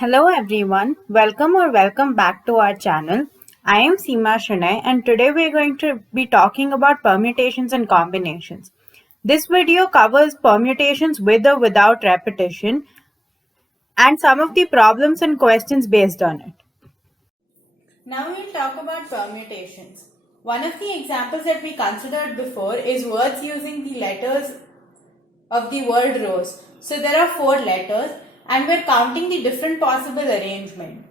Hello everyone, welcome back to our channel. I am Seema Shanay and today we are going to be talking about permutations and combinations. This video covers permutations with or without repetition and some of the problems and questions based on it. Now we will talk about permutations. One of the examples that we considered before is words using the letters of the word rose. So there are 4 letters and we're counting the different possible arrangement.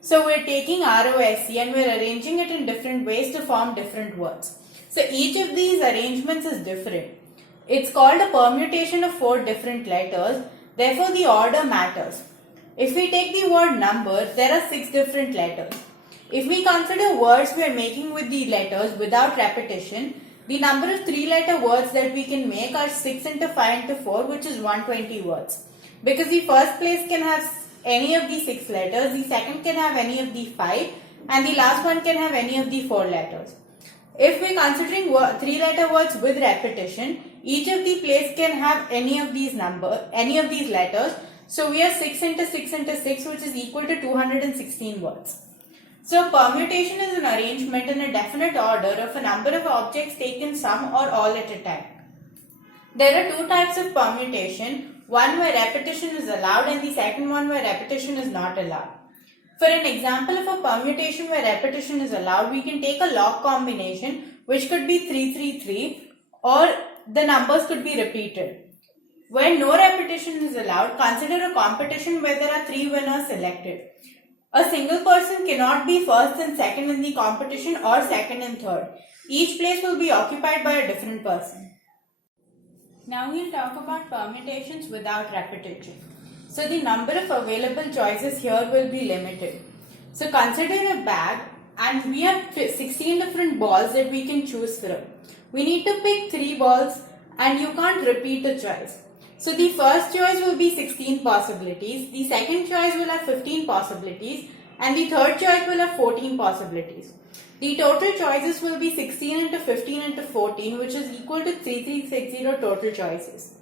So we're taking ROSC and we're arranging it in different ways to form different words. So each of these arrangements is different. It's called a permutation of 4 different letters. Therefore the order matters. If we take the word number, there are 6 different letters. If we consider words we are making with the letters without repetition, the number of 3-letter words that we can make are 6 into 5 into 4, which is 120 words. Because the first place can have any of the 6 letters, the second can have any of the 5, and the last one can have any of the 4 letters. If we are considering 3-letter words with repetition, each of the place can have any of these letters. So we have 6 into 6 into 6, which is equal to 216 words. So permutation is an arrangement in a definite order of a number of objects taken some or all at a time. There are 2 types of permutation, one where repetition is allowed and the second one where repetition is not allowed. For an example of a permutation where repetition is allowed, we can take a log combination which could be 333 or the numbers could be repeated. Where no repetition is allowed, consider a competition where there are 3 winners selected. A single person cannot be first and second in the competition or second and third. Each place will be occupied by a different person. Now we'll talk about permutations without repetition. So the number of available choices here will be limited. So consider a bag and we have 16 different balls that we can choose from. We need to pick 3 balls and you can't repeat a choice. So the first choice will be 16 possibilities, the second choice will have 15 possibilities and the third choice will have 14 possibilities. The total choices will be 16 into 15 into 14, which is equal to 3360 total choices.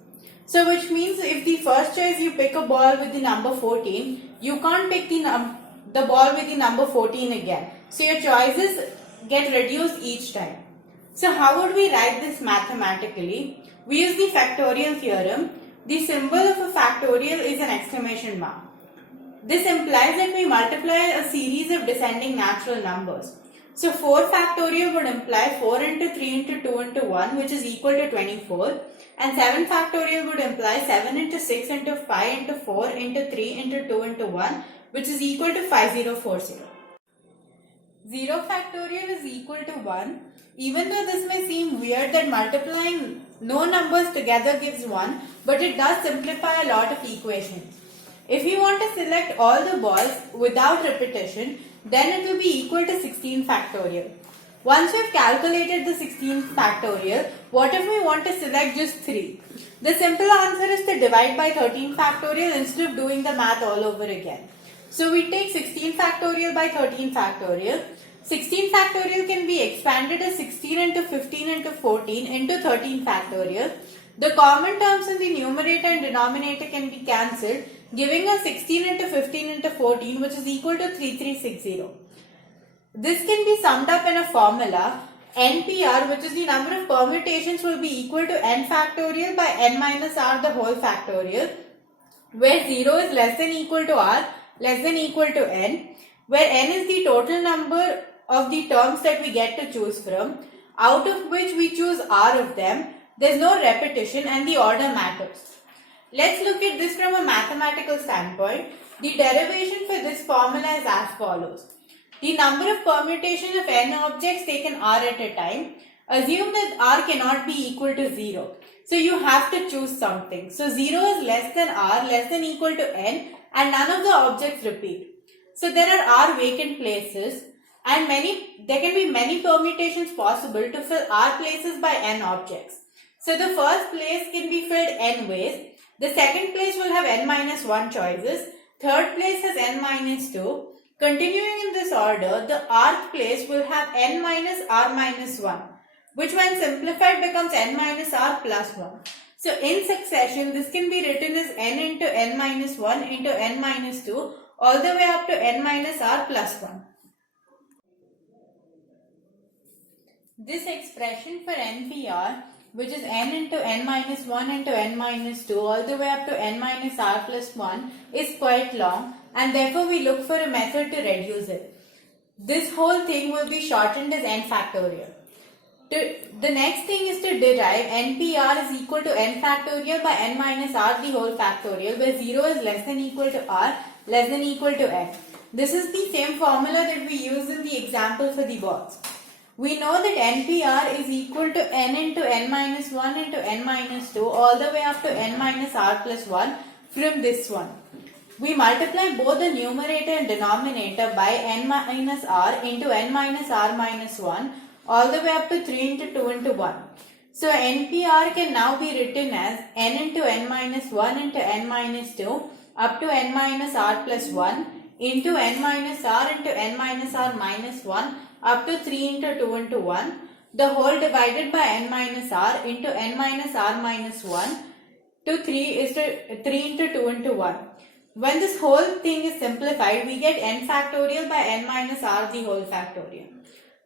So which means if the first choice you pick a ball with the number 14, you can't pick the ball with the number 14 again. So your choices get reduced each time. So how would we write this mathematically? We use the factorial theorem. The symbol of a factorial is an exclamation mark. This implies that we multiply a series of descending natural numbers. So 4 factorial would imply 4 into 3 into 2 into 1, which is equal to 24, and 7 factorial would imply 7 into 6 into 5 into 4 into 3 into 2 into 1, which is equal to 5040. 0 factorial is equal to 1. Even though this may seem weird that multiplying no numbers together gives 1, but it does simplify a lot of equations. If we want to select all the balls without repetition, then it will be equal to 16 factorial. Once we have calculated the 16 factorial, what if we want to select just 3? The simple answer is to divide by 13 factorial instead of doing the math all over again. So we take 16 factorial by 13 factorial. 16 factorial can be expanded as 16 into 15 into 14 into 13 factorial. The common terms in the numerator and denominator can be cancelled, giving us 16 into 15 into 14, which is equal to 3360. This can be summed up in a formula. NPR, which is the number of permutations, will be equal to n factorial by n minus r the whole factorial, where 0 is less than equal to r, less than equal to n, where n is the total number of the terms that we get to choose from, out of which we choose r of them. There's no repetition and the order matters. Let's look at this from a mathematical standpoint. The derivation for this formula is as follows. The number of permutations of n objects taken r at a time. Assume that r cannot be equal to 0. So you have to choose something. So 0 is less than r, less than equal to n, and none of the objects repeat. So there are r vacant places and there can be many permutations possible to fill r places by n objects. So the first place can be filled n ways. The second place will have n minus 1 choices. Third place has n minus 2. Continuing in this order, the rth place will have n minus r minus 1, which when simplified becomes n minus r plus 1. So in succession, this can be written as n into n minus 1 into n minus 2 all the way up to n minus r plus 1. This expression for NPR, which is n into n minus 1 into n minus 2 all the way up to n minus r plus 1, is quite long, and therefore we look for a method to reduce it. This whole thing will be shortened as n factorial. The next thing is to derive NPR is equal to n factorial by n minus r the whole factorial, where 0 is less than equal to r, less than equal to n. This is the same formula that we used in the example for the box. We know that NPR is equal to n into n minus 1 into n minus 2 all the way up to n minus r plus 1 from this one. We multiply both the numerator and denominator by n minus r into n minus r minus 1 all the way up to 3 into 2 into 1. So NPR can now be written as n into n minus 1 into n minus 2 up to n minus r plus 1 into n minus r into n minus r minus 1 up to 3 into 2 into 1, the whole divided by n minus r into n minus r minus 1 to 3 is to 3 into 2 into 1. When this whole thing is simplified, we get n factorial by n minus r the whole factorial.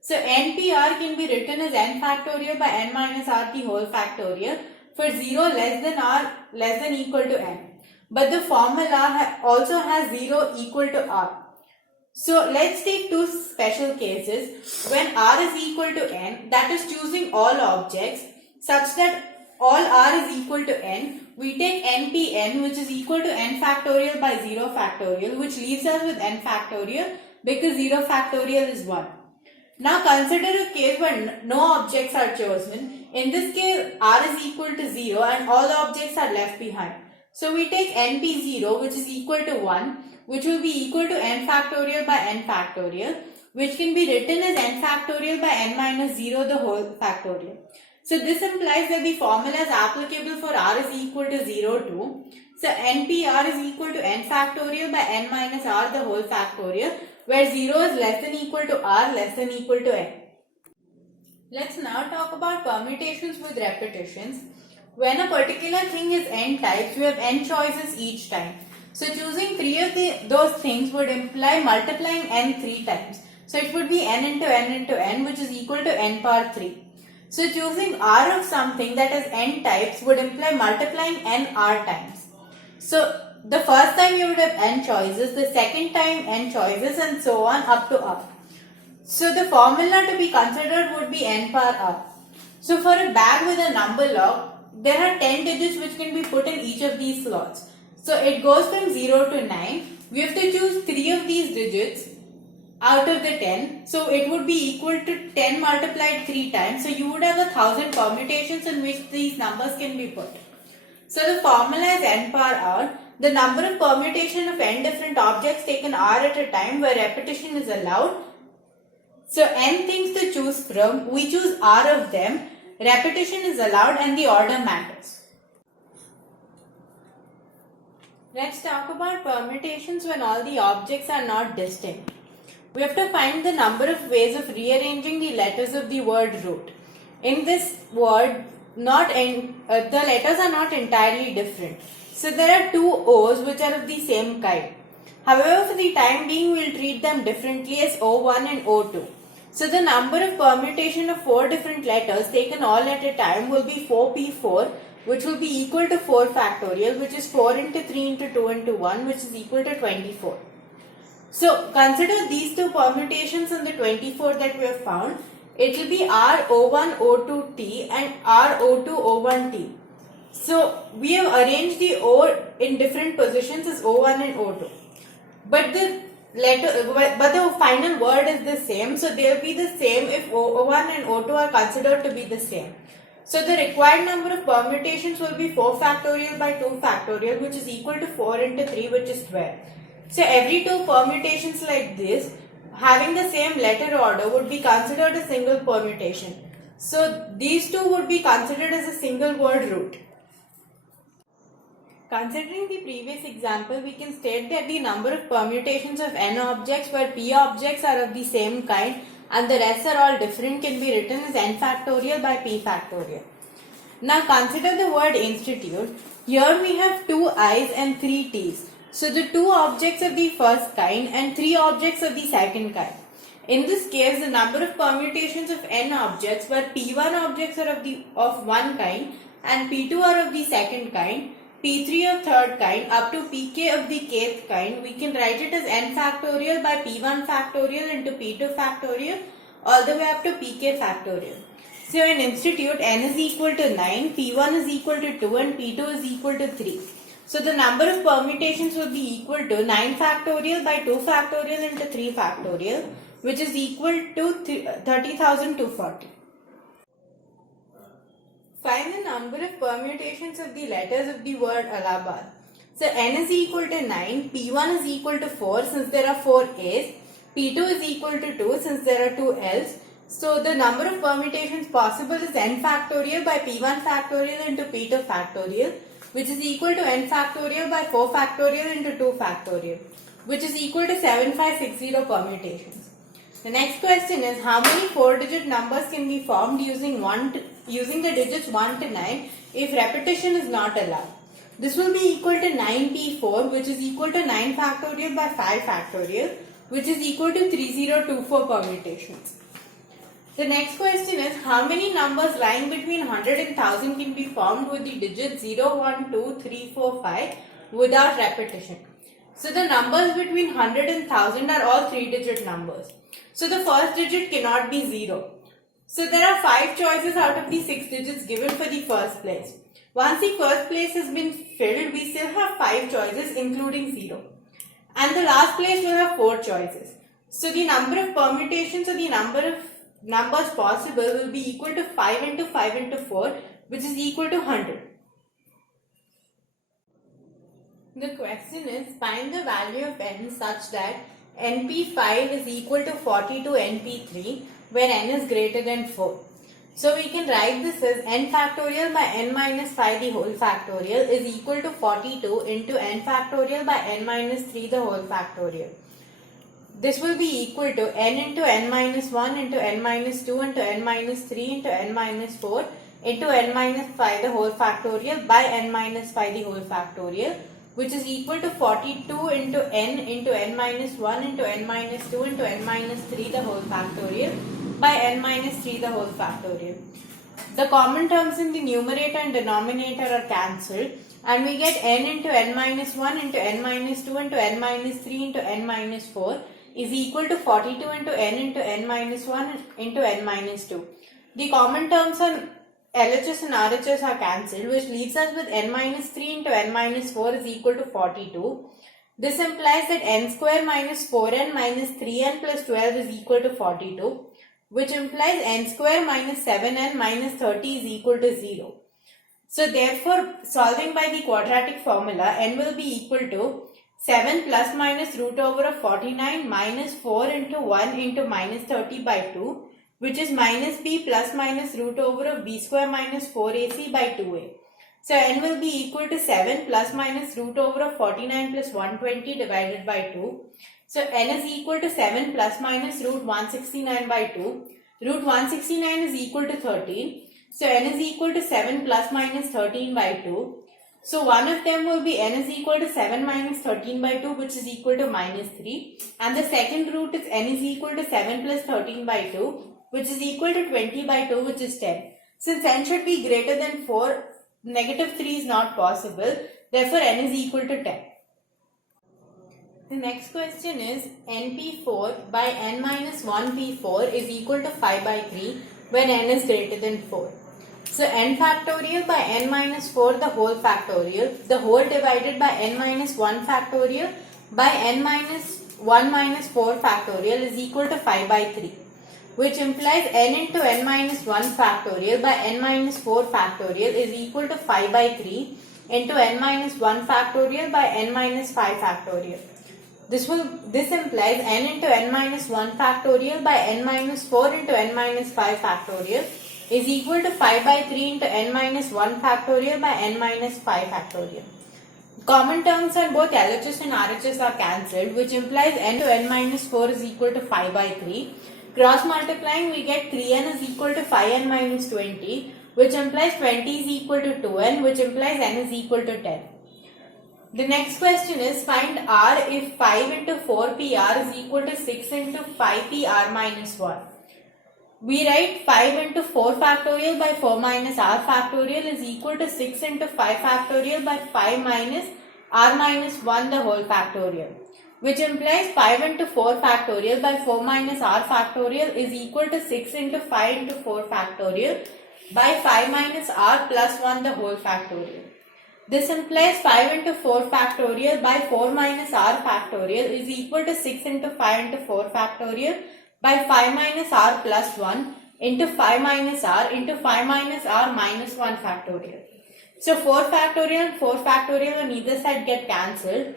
So NPR can be written as n factorial by n minus r the whole factorial for 0 less than r less than equal to n. But the formula also has 0 equal to r. So let's take two special cases when r is equal to n, that is choosing all objects such that all r is equal to n. We take npn, which is equal to n factorial by 0 factorial, which leaves us with n factorial because 0 factorial is 1. Now consider a case where no objects are chosen. In this case, r is equal to 0 and all the objects are left behind. So we take np0, which is equal to 1, which will be equal to n factorial by n factorial, which can be written as n factorial by n minus 0 the whole factorial. So this implies that the formula is applicable for r is equal to 0 too. So npr is equal to n factorial by n minus r the whole factorial, where 0 is less than equal to r less than equal to n. Let's now talk about permutations with repetitions. When a particular thing is n types, we have n choices each time. So choosing 3 of those things would imply multiplying n 3 times. So it would be n into n, which is equal to n power 3. So choosing r of something that has n types would imply multiplying n r times. So the first time you would have n choices, the second time n choices, and so on up to r. So the formula to be considered would be n power r. So for a bag with a number lock, there are 10 digits which can be put in each of these slots. So it goes from 0 to 9. We have to choose 3 of these digits out of the 10. So it would be equal to 10 multiplied 3 times. So you would have 1000 permutations in which these numbers can be put. So the formula is n power r. The number of permutation of n different objects taken r at a time where repetition is allowed. So n things to choose from. We choose r of them. Repetition is allowed and the order matters. Let's talk about permutations when all the objects are not distinct. We have to find the number of ways of rearranging the letters of the word root. In this word, the letters are not entirely different. So there are 2 O's which are of the same kind. However, for the time being, we will treat them differently as O1 and O2. So the number of permutation of 4 different letters taken all at a time will be 4p4, which will be equal to 4 factorial, which is 4 into 3 into 2 into 1, which is equal to 24. So consider these two permutations in the 24 that we have found. It will be R01 O2T and R02 O1T. So we have arranged the O in different positions as O1 and O2. But the final word is the same, so they will be the same if O1 and O2 are considered to be the same. So the required number of permutations will be 4 factorial by 2 factorial, which is equal to 4 into 3, which is 12. So every 2 permutations like this, having the same letter order, would be considered a single permutation. So these 2 would be considered as a single word root. Considering the previous example, we can state that the number of permutations of n objects where p objects are of the same kind and the rest are all different can be written as n factorial by p factorial. Now consider the word institute. Here we have 2 I's and 3 T's. So the 2 objects of the first kind and 3 objects of the second kind. In this case, the number of permutations of n objects where p1 objects are of one kind and p2 are of the second kind, p3 of third kind up to pk of the kth kind, we can write it as n factorial by p1 factorial into p2 factorial all the way up to pk factorial. So in institute, n is equal to 9, p1 is equal to 2 and p2 is equal to 3. So the number of permutations will be equal to 9 factorial by 2 factorial into 3 factorial, which is equal to 30,240. Find the number of permutations of the letters of the word Allahabad. So n is equal to 9, p1 is equal to 4 since there are 4 a's, p2 is equal to 2 since there are 2 l's. So the number of permutations possible is n factorial by p1 factorial into p2 factorial, which is equal to n factorial by 4 factorial into 2 factorial, which is equal to 7560 permutations. The next question is how many 4-digit numbers can be formed using the digits 1 to 9 if repetition is not allowed. This will be equal to 9p4, which is equal to 9 factorial by 5 factorial, which is equal to 3024 permutations. The next question is how many numbers lying between 100 and 1000 can be formed with the digits 0, 1, 2, 3, 4, 5 without repetition. So the numbers between 100 and 1000 are all 3-digit numbers. So the first digit cannot be 0. So there are 5 choices out of the 6 digits given for the first place. Once the first place has been filled, we still have 5 choices including 0. And the last place will have 4 choices. So the number of permutations or the number of numbers possible will be equal to 5 into 5 into 4, which is equal to 100. The question is find the value of n such that np5 is equal to 42 np3 where n is greater than 4. So we can write this as n factorial by n minus 5 the whole factorial is equal to 42 into n factorial by n minus 3 the whole factorial. This will be equal to n into n minus 1 into n minus 2 into n minus 3 into n minus 4 into n minus 5 the whole factorial by n minus 5 the whole factorial, which is equal to 42 into n minus 1 into n minus 2 into n minus 3 the whole factorial by n minus 3 the whole factorial. The common terms in the numerator and denominator are cancelled and we get n into n minus 1 into n minus 2 into n minus 3 into n minus 4 is equal to 42 into n minus 1 into n minus 2. The common terms on LHS and RHS are cancelled, which leaves us with n minus 3 into n minus 4 is equal to 42. This implies that n square minus 4n minus 3n plus 12 is equal to 42, which implies n square minus 7n minus 30 is equal to 0. So therefore, solving by the quadratic formula, n will be equal to 7 plus minus root over of 49 minus 4 into 1 into minus 30 by 2, which is minus b plus minus root over of b square minus 4ac by 2a. So n will be equal to 7 plus minus root over of 49 plus 120 divided by 2. So n is equal to 7 plus minus root 169 by 2. Root 169 is equal to 13. So n is equal to 7 plus minus 13 by 2. So one of them will be n is equal to 7 minus 13 by 2, which is equal to minus 3. And the second root is n is equal to 7 plus 13 by 2, which is equal to 20 by 2, which is 10. Since n should be greater than 4, negative 3 is not possible. Therefore, n is equal to 10. The next question is np4 by n minus 1p4 is equal to 5 by 3 when n is greater than 4. So n factorial by n minus 4 the whole factorial, the whole divided by n minus 1 factorial by n minus 1 minus 4 factorial is equal to 5 by 3, which implies n into n minus 1 factorial by n minus 4 factorial is equal to 5 by 3 into n minus 1 factorial by n minus 5 factorial. This implies n into n minus 1 factorial by n minus 4 into n minus 5 factorial is equal to 5 by 3 into n minus 1 factorial by n minus 5 factorial. Common terms on both LHS and RHS are cancelled, which implies n to n minus 4 is equal to 5 by 3. Cross multiplying, we get 3n is equal to 5n minus 20, which implies 20 is equal to 2n, which implies n is equal to 10. The next question is find r if 5 into 4pr is equal to 6 into 5pr minus 1. We write 5 into 4 factorial by 4 minus r factorial is equal to 6 into 5 factorial by 5 minus r minus 1 the whole factorial, which implies 5 into 4 factorial by 4 minus r factorial is equal to 6 into 5 into 4 factorial by 5 minus r plus 1 the whole factorial. This implies 5 into 4 factorial by 4 minus r factorial is equal to 6 into 5 into 4 factorial by 5 minus r plus 1 into 5 minus r into 5 minus r minus 1 factorial. So 4 factorial and 4 factorial on either side get cancelled.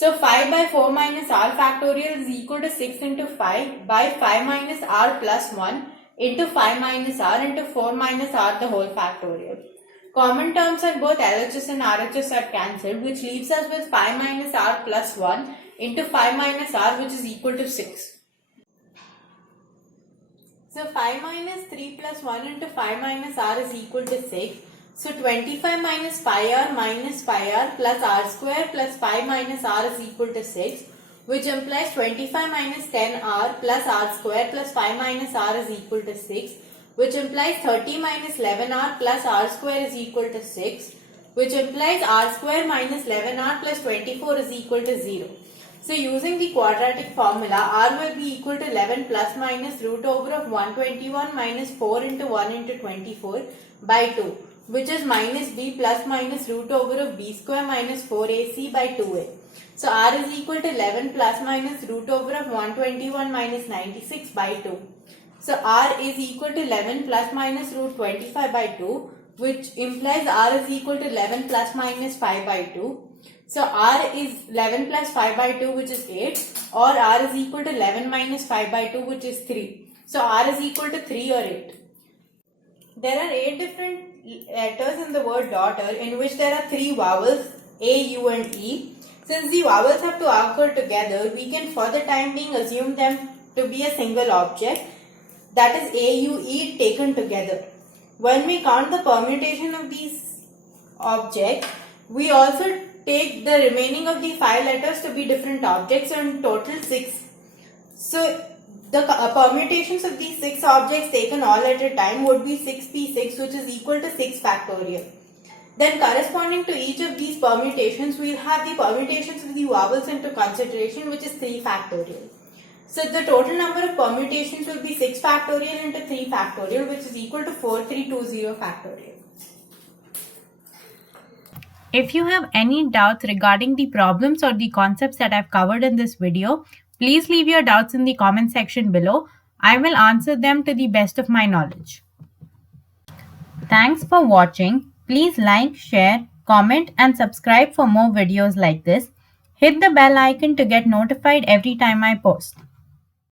So 5 by 4 minus r factorial is equal to 6 into 5 by 5 minus r plus 1 into 5 minus r into 4 minus r the whole factorial. Common terms on both LHS and RHS are cancelled, which leaves us with 5 minus r plus 1 into 5 minus r, which is equal to 6. So 5 minus 3 plus 1 into 5 minus r is equal to 6. So 25 minus 5r minus 5r plus r square plus 5 minus r is equal to 6, which implies 25 minus 10r plus r square plus 5 minus r is equal to 6, which implies 30 minus 11r plus r square is equal to 6, which implies r square minus 11r plus 24 is equal to 0. So using the quadratic formula, r will be equal to 11 plus minus root over of 121 minus 4 into 1 into 24 by 2, which is minus b plus minus root over of b square minus 4ac by 2a. So r is equal to 11 plus minus root over of 121 minus 96 by 2. So r is equal to 11 plus minus root 25 by 2, which implies r is equal to 11 plus minus 5 by 2. So r is 11 plus 5 by 2, which is 8, or r is equal to 11 minus 5 by 2, which is 3. So r is equal to 3 or 8. There are 8 different letters in the word daughter, in which there are 3 vowels a, u and e. Since the vowels have to occur together, we can for the time being assume them to be a single object, that is a, u, e taken together. When we count the permutation of these objects, we also take the remaining of the 5 letters to be different objects, so in total 6. So the permutations of these 6 objects taken all at a time would be 6p6, which is equal to 6 factorial. Then corresponding to each of these permutations, we will have the permutations of the vowels into consideration, which is 3 factorial. So the total number of permutations will be 6 factorial into 3 factorial, which is equal to 4320 factorial. If you have any doubts regarding the problems or the concepts that I've covered in this video, please leave your doubts in the comment section below. I will answer them to the best of my knowledge. Thanks for watching. Please like, share, comment and subscribe for more videos like this. Hit the bell icon to get notified every time I post.